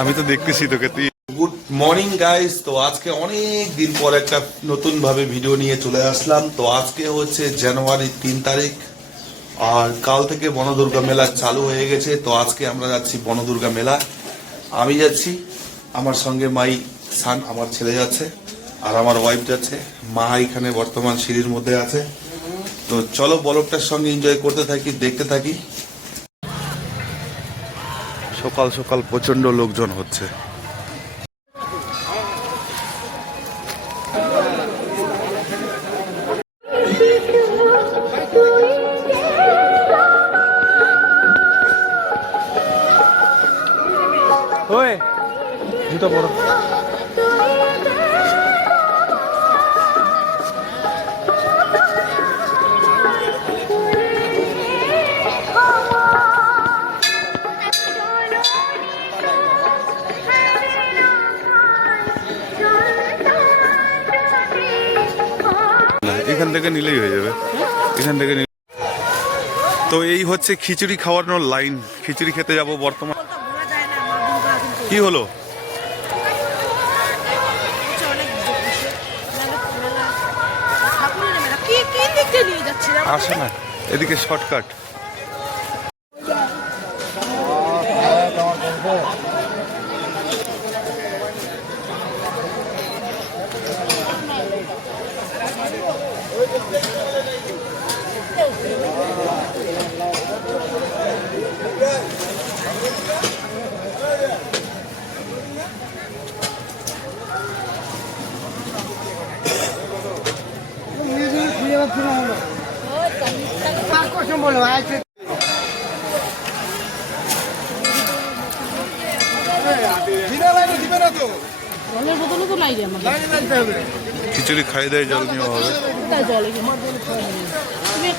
আমি তো দেখতেছি তোকে, তুই গুড মর্নিং গাইস তো আজকে অনেক দিন পর একটা নতুন ভাবে ভিডিও নিয়ে চলে আসলাম। তো আজকে হচ্ছে জানুয়ারি তিন তারিখ, আর কাল থেকে বনদুর্গা মেলা চালু হয়ে গেছে। তো আজকে আমরা যাচ্ছি বনদুর্গা মেলা। আমি যাচ্ছি, আমার সঙ্গে মাই সান, আমার ছেলে যাচ্ছে। আর আমার ওয়াইফ যাচ্ছে, মা এখানে বর্তমান সিঁড়ির মধ্যে আছে। তো চলো বলকটার সঙ্গে এনজয় করতে থাকি, দেখতে থাকি। সকাল সকাল প্রচণ্ড লোকজন হচ্ছে। জুতো পরো থেকে নিলেই হয়ে যাবে। এখান থেকে তো এই হচ্ছে খিচুড়ি খাওয়ানোর লাইন। খিচুড়ি খেতে যাব বর্তমান কি হলো? আসে না। এদিকে শর্টকাট। জলের বোতলও তো নাই রে আমাদের খিচুড়ি খাই দেয় জল হবে।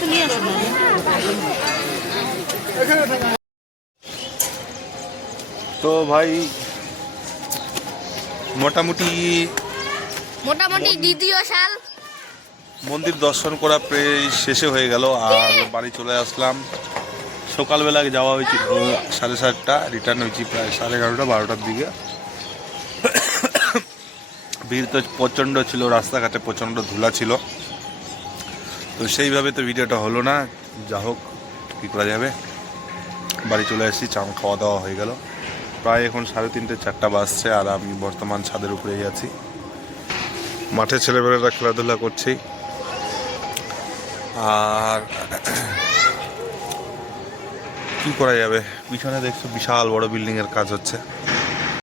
নিয়ে না তো ভাই মোটামুটি মোটামুটি দ্বিতীয় সাল। মন্দির দর্শন করা প্রায় শেষে হয়ে গেল আর বাড়ি চলে আসলাম। সকালবেলা যাওয়া হয়েছিল সাড়ে সাতটা রিটার্ন হয়েছি প্রায় সাড়ে এগারোটা বারোটার দিকে। ভিড় তো প্রচণ্ড ছিল, রাস্তাঘাটে প্রচণ্ড ধুলা ছিল। তো সেইভাবে তো ভিডিওটা হলো না। যা হোক, কী করা যাবে? বাড়ি চলে এসেছি চান খাওয়া দাওয়া হয়ে গেল। প্রায় এখন সাড়ে তিনটে, চারটা বাজছে আর আমি বর্তমান ছাদের উপরেই আছি। মাঠে ছেলেমেয়েরা খেলাধুলা করছি। আর কি করা যাবে? পিছনে দেখছ বিশাল বড় বিল্ডিংয়ের কাজ হচ্ছে।